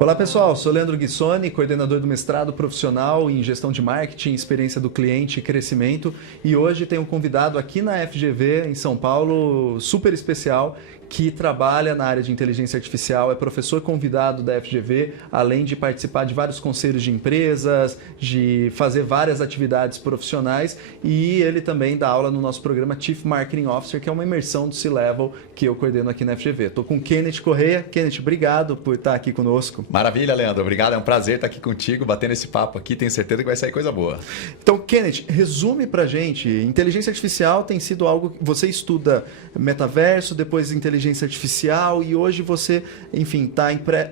Olá pessoal, sou Leandro Guissoni, coordenador do mestrado profissional em gestão de marketing, experiência do cliente e crescimento, e hoje tenho um convidado aqui na FGV em São Paulo, super especial, que trabalha na área de inteligência artificial, é professor convidado da FGV, além de participar de vários conselhos de empresas, de fazer várias atividades profissionais, e ele também dá aula no nosso programa Chief Marketing Officer, que é uma imersão do C-Level que eu coordeno aqui na FGV. Estou com o Kenneth Correia. Kenneth, obrigado por estar aqui conosco. Maravilha, Leandro. Obrigado. É um prazer estar aqui contigo, batendo esse papo aqui. Tenho certeza que vai sair coisa boa. Então, Kenneth, resume pra gente. Inteligência artificial tem sido algo que você estuda metaverso, depois inteligência artificial, e hoje você, enfim, está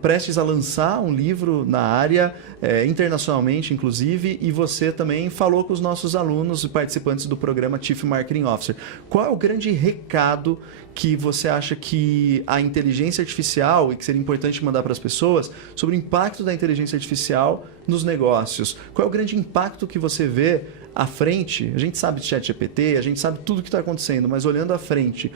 prestes a lançar um livro na área, internacionalmente, inclusive, e você também falou com os nossos alunos e participantes do programa Chief Marketing Officer. Qual é o grande recado que você acha que a inteligência artificial, e que seria importante mandar para as pessoas, sobre o impacto da inteligência artificial nos negócios? Qual é o grande impacto que você vê à frente? A gente sabe de ChatGPT, a gente sabe tudo o que está acontecendo, mas olhando à frente,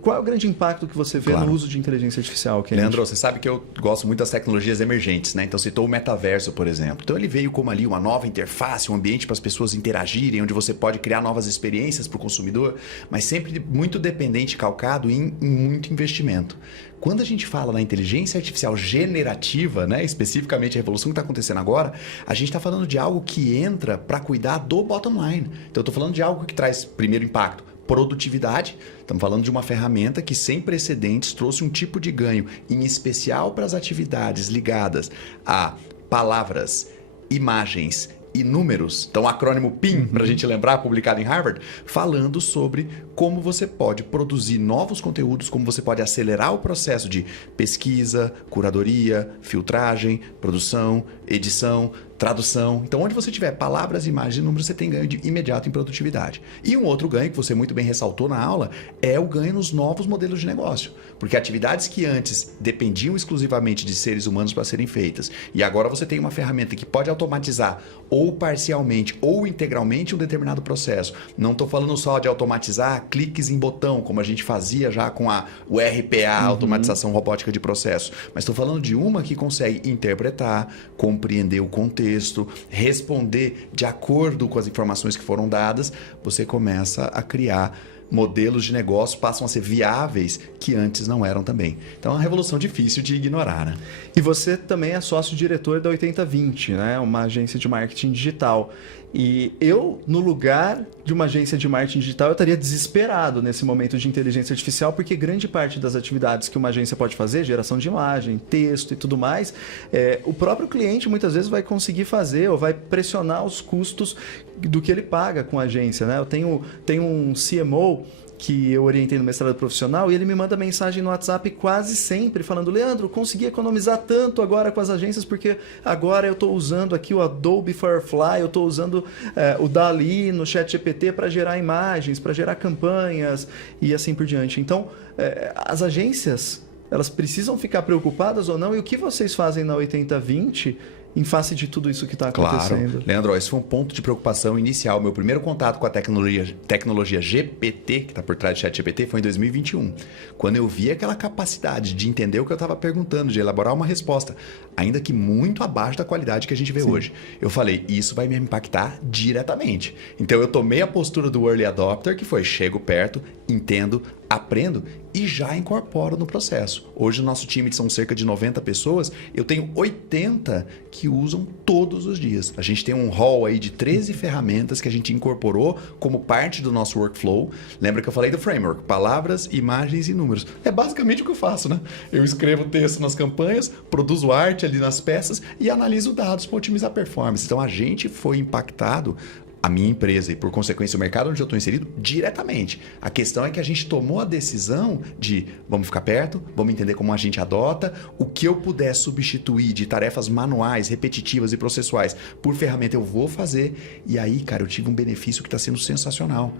qual é o grande impacto que você vê no uso de inteligência artificial, Kenneth? Leandro, você sabe que eu gosto muito das tecnologias emergentes, né? Então citou o metaverso, por exemplo. Então ele veio como ali uma nova interface, um ambiente para as pessoas interagirem, onde você pode criar novas experiências para o consumidor, mas sempre muito dependente, calcado em muito investimento. Quando a gente fala na inteligência artificial generativa, né, especificamente a revolução que está acontecendo agora, a gente está falando de algo que entra para cuidar do bottom line. Então eu estou falando de algo que traz primeiro impacto, produtividade. Estamos falando de uma ferramenta que sem precedentes trouxe um tipo de ganho, em especial para as atividades ligadas a palavras, imagens e números, então o acrônimo PIM, para a gente lembrar, publicado em Harvard, falando sobre como você pode produzir novos conteúdos, como você pode acelerar o processo de pesquisa, curadoria, filtragem, produção, edição, tradução. Então, onde você tiver palavras, imagens e números, você tem ganho imediato em produtividade. E um outro ganho que você muito bem ressaltou na aula é o ganho nos novos modelos de negócio. Porque atividades que antes dependiam exclusivamente de seres humanos para serem feitas, e agora você tem uma ferramenta que pode automatizar ou parcialmente ou integralmente um determinado processo. Não estou falando só de automatizar cliques em botão, como a gente fazia já com o RPA, automatização robótica de processo, mas estou falando de uma que consegue interpretar, compreender o contexto, responder de acordo com as informações que foram dadas. Você começa a criar modelos de negócio, passam a ser viáveis que antes não eram também. Então é uma revolução difícil de ignorar, né? E você também é sócio-diretor da 8020, né? Uma agência de marketing digital. E eu, no lugar de uma agência de marketing digital, eu estaria desesperado nesse momento de inteligência artificial, porque grande parte das atividades que uma agência pode fazer, geração de imagem, texto e tudo mais, o próprio cliente muitas vezes vai conseguir fazer ou vai pressionar os custos do que ele paga com a agência, né? Eu tenho um CMO que eu orientei no mestrado profissional, e ele me manda mensagem no WhatsApp quase sempre falando: Leandro, consegui economizar tanto agora com as agências, porque agora eu estou usando aqui o Adobe Firefly, eu estou usando o DALL-E no ChatGPT para gerar imagens, para gerar campanhas e assim por diante. Então, as agências, elas precisam ficar preocupadas ou não? E o que vocês fazem na 8020 em face de tudo isso que está acontecendo? Claro. Leandro, esse foi um ponto de preocupação inicial. Meu primeiro contato com a tecnologia GPT, que está por trás do ChatGPT, foi em 2021. Quando eu vi aquela capacidade de entender o que eu estava perguntando, de elaborar uma resposta, ainda que muito abaixo da qualidade que a gente vê hoje. Eu falei, isso vai me impactar diretamente. Então eu tomei a postura do early adopter, que foi: chego perto, entendo, aprendo e já incorporo no processo. Hoje o nosso time são cerca de 90 pessoas, eu tenho 80 que usam todos os dias. A gente tem um hall aí de 13 ferramentas que a gente incorporou como parte do nosso workflow. Lembra que eu falei do framework? Palavras, imagens e números. É basicamente o que eu faço, né? Eu escrevo texto nas campanhas, produzo arte ali nas peças e analiso dados para otimizar a performance. Então a gente foi impactado, a minha empresa e, por consequência, o mercado onde eu estou inserido, diretamente. A questão é que a gente tomou a decisão de vamos ficar perto, vamos entender como a gente adota, o que eu puder substituir de tarefas manuais, repetitivas e processuais por ferramenta eu vou fazer. E aí, cara, eu tive um benefício que está sendo sensacional,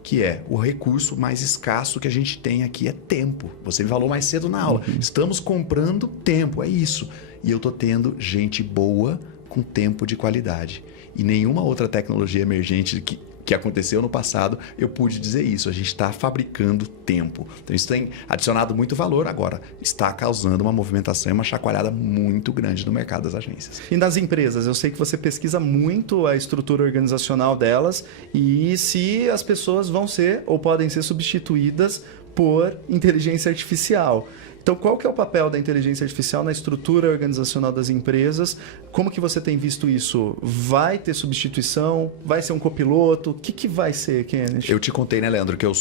que é o recurso mais escasso que a gente tem aqui é tempo. Você me falou mais cedo na aula. Estamos comprando tempo, é isso. E eu estou tendo gente boa com tempo de qualidade. E nenhuma outra tecnologia emergente que aconteceu no passado, eu pude dizer isso. A gente está fabricando tempo. Então, isso tem adicionado muito valor. Agora, está causando uma movimentação e uma chacoalhada muito grande no mercado das agências. E nas empresas? Eu sei que você pesquisa muito a estrutura organizacional delas e se as pessoas vão ser ou podem ser substituídas por inteligência artificial. Então, qual que é o papel da inteligência artificial na estrutura organizacional das empresas? Como que você tem visto isso? Vai ter substituição? Vai ser um copiloto? O que vai ser, Kenneth? Eu te contei, né, Leandro, que eu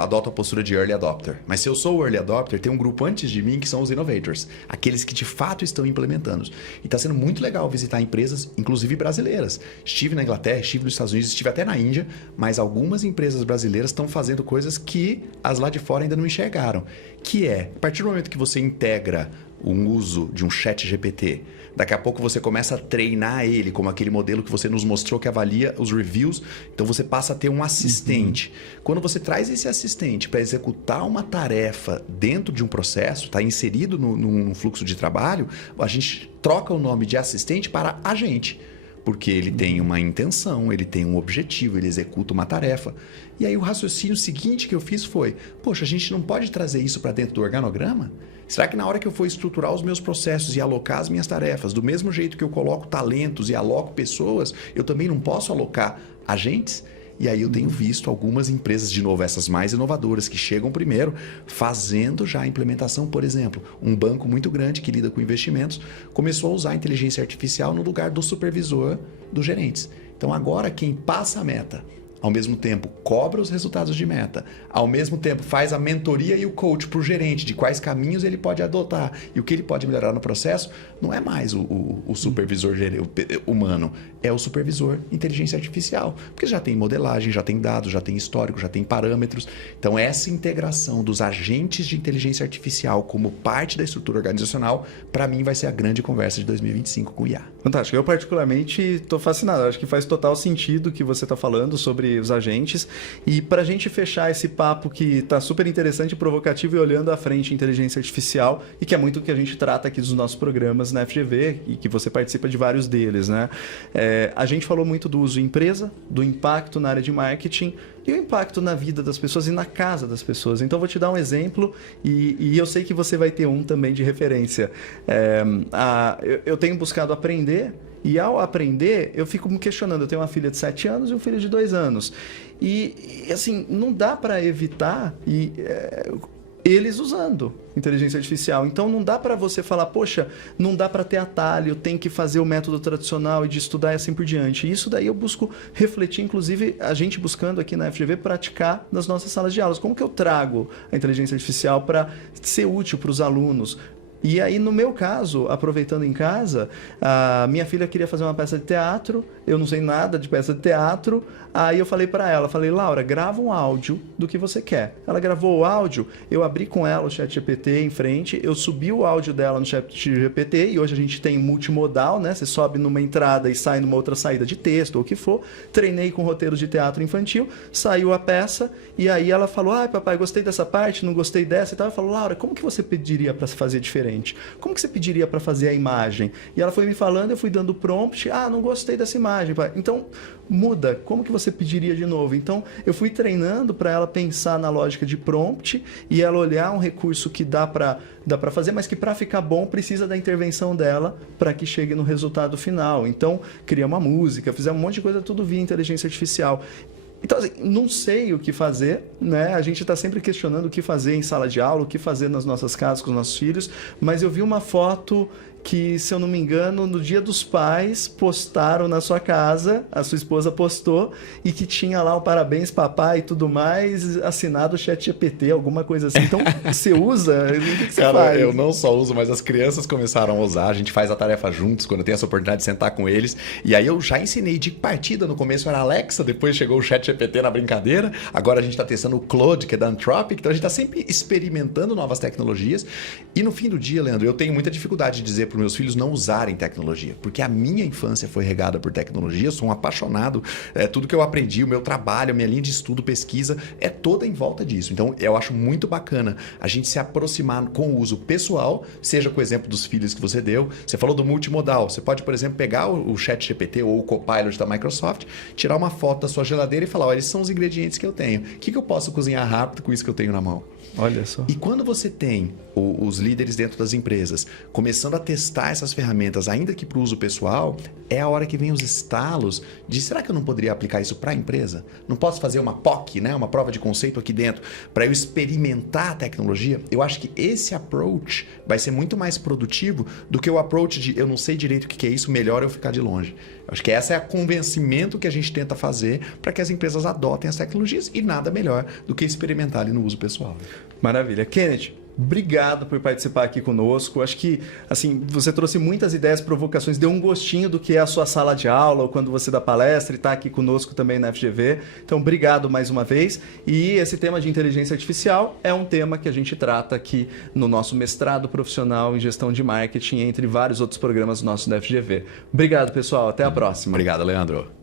adoto a postura de early adopter. Mas se eu sou o early adopter, tem um grupo antes de mim que são os innovators. Aqueles que de fato estão implementando. E está sendo muito legal visitar empresas, inclusive brasileiras. Estive na Inglaterra, estive nos Estados Unidos, estive até na Índia, mas algumas empresas brasileiras estão fazendo coisas que as lá de fora ainda não enxergaram. Que é, a partir do momento que você integra o uso de um chat GPT, daqui a pouco você começa a treinar ele, como aquele modelo que você nos mostrou que avalia os reviews, então você passa a ter um assistente. Quando você traz esse assistente para executar uma tarefa dentro de um processo, está inserido num fluxo de trabalho, a gente troca o nome de assistente para agente. Porque ele tem uma intenção, ele tem um objetivo, ele executa uma tarefa. E aí o raciocínio seguinte que eu fiz foi, poxa, a gente não pode trazer isso para dentro do organograma? Será que na hora que eu for estruturar os meus processos e alocar as minhas tarefas, do mesmo jeito que eu coloco talentos e aloco pessoas, eu também não posso alocar agentes? E aí eu tenho visto algumas empresas, de novo, essas mais inovadoras, que chegam primeiro, fazendo já a implementação. Por exemplo, um banco muito grande que lida com investimentos, começou a usar a inteligência artificial no lugar do supervisor dos gerentes. Então agora quem passa a meta, ao mesmo tempo cobra os resultados de meta, ao mesmo tempo faz a mentoria e o coach para o gerente de quais caminhos ele pode adotar e o que ele pode melhorar no processo, não é mais o supervisor humano, é o supervisor inteligência artificial, porque já tem modelagem, já tem dados, já tem histórico, já tem parâmetros. Então essa integração dos agentes de inteligência artificial como parte da estrutura organizacional, para mim vai ser a grande conversa de 2025 com o IA. Fantástico. Eu particularmente estou fascinado. Acho que faz total sentido o que você está falando sobre os agentes. E para a gente fechar esse papo que está super interessante e provocativo e olhando à frente inteligência artificial, e que é muito o que a gente trata aqui dos nossos programas na FGV e que você participa de vários deles, né? A gente falou muito do uso em empresa, do impacto na área de marketing e o impacto na vida das pessoas e na casa das pessoas. Então, vou te dar um exemplo e eu sei que você vai ter um também de referência. Eu tenho buscado aprender e, ao aprender, eu fico me questionando. Eu tenho uma filha de 7 anos e um filho de 2 anos. E assim, não dá para evitar eles usando inteligência artificial. Então, não dá para você falar, poxa, não dá para ter atalho, tem que fazer o método tradicional e de estudar e assim por diante. Isso daí eu busco refletir, inclusive, a gente buscando aqui na FGV praticar nas nossas salas de aulas. Como que eu trago a inteligência artificial para ser útil para os alunos? E aí, no meu caso, aproveitando em casa, a minha filha queria fazer uma peça de teatro, eu não sei nada de peça de teatro, aí eu falei para ela, Laura, grava um áudio do que você quer. Ela gravou o áudio, eu abri com ela o ChatGPT em frente, eu subi o áudio dela no ChatGPT, e hoje a gente tem multimodal, né? Você sobe numa entrada e sai numa outra saída de texto ou o que for. Treinei com roteiros de teatro infantil, saiu a peça, e aí ela falou, papai, gostei dessa parte, não gostei dessa e tal. Eu falo, Laura, como que você pediria para se fazer diferente? Como que você pediria para fazer a imagem? E ela foi me falando, eu fui dando prompt, não gostei dessa imagem, pai. Então, muda, como que você pediria de novo? Então, eu fui treinando para ela pensar na lógica de prompt e ela olhar um recurso que dá para fazer, mas que para ficar bom precisa da intervenção dela para que chegue no resultado final. Então, criar uma música, fizer um monte de coisa, tudo via inteligência artificial. Então, assim, não sei o que fazer, né? A gente está sempre questionando o que fazer em sala de aula, o que fazer nas nossas casas com os nossos filhos, mas eu vi uma foto que, se eu não me engano, no Dia dos Pais, postaram na sua casa, a sua esposa postou, e que tinha lá o parabéns papai e tudo mais, assinado o ChatGPT, alguma coisa assim. Então, você usa? O que você faz? Eu não só uso, mas as crianças começaram a usar, a gente faz a tarefa juntos, quando eu tenho essa oportunidade de sentar com eles, e aí eu já ensinei de partida, no começo era Alexa, depois chegou o ChatGPT na brincadeira, agora a gente está testando o Claude, que é da Anthropic, então a gente está sempre experimentando novas tecnologias, e no fim do dia, Leandro, eu tenho muita dificuldade de dizer para para meus filhos não usarem tecnologia, porque a minha infância foi regada por tecnologia, eu sou um apaixonado, tudo que eu aprendi, o meu trabalho, a minha linha de estudo, pesquisa, é toda em volta disso. Então, eu acho muito bacana a gente se aproximar com o uso pessoal, seja com o exemplo dos filhos que você deu. Você falou do multimodal, você pode, por exemplo, pegar o ChatGPT ou o Copilot da Microsoft, tirar uma foto da sua geladeira e falar, olha, esses são os ingredientes que eu tenho. O que eu posso cozinhar rápido com isso que eu tenho na mão? Olha só. E quando você tem os líderes dentro das empresas começando a testar essas ferramentas, ainda que para o uso pessoal, é a hora que vem os estalos de será que eu não poderia aplicar isso para a empresa? Não posso fazer uma POC, né? Uma prova de conceito aqui dentro, para eu experimentar a tecnologia? Eu acho que esse approach vai ser muito mais produtivo do que o approach de eu não sei direito o que é isso, melhor eu ficar de longe. Eu acho que esse é o convencimento que a gente tenta fazer para que as empresas adotem as tecnologias e nada melhor do que experimentar ali no uso pessoal. Maravilha. Kenneth, obrigado por participar aqui conosco. Acho que assim, você trouxe muitas ideias, provocações, deu um gostinho do que é a sua sala de aula ou quando você dá palestra e está aqui conosco também na FGV. Então, obrigado mais uma vez. E esse tema de inteligência artificial é um tema que a gente trata aqui no nosso mestrado profissional em gestão de marketing, entre vários outros programas nossos da FGV. Obrigado, pessoal. Até a próxima. Obrigado, Leandro.